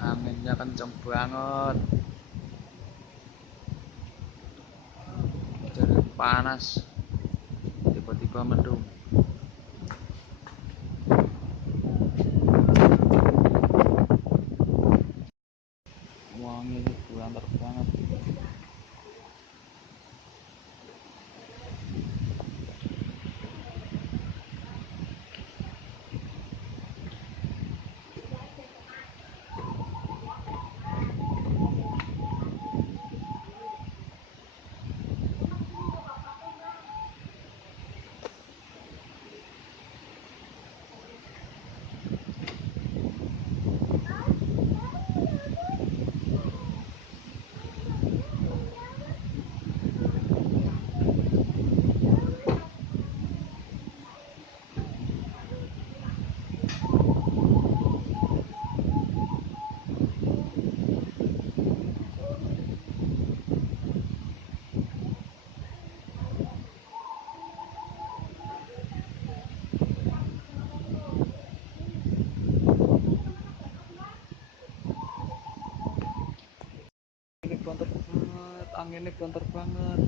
Anginnya kenceng banget, jadi panas, tiba-tiba mendung. Wanginya banter banget. Ini banter banget, anginnya banter banget.